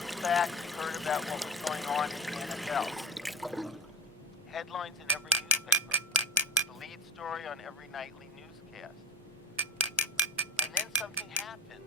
months back, we heard about what was going on in the NFL. Headlines in every newspaper. The lead story on every nightly newscast. And then something happened.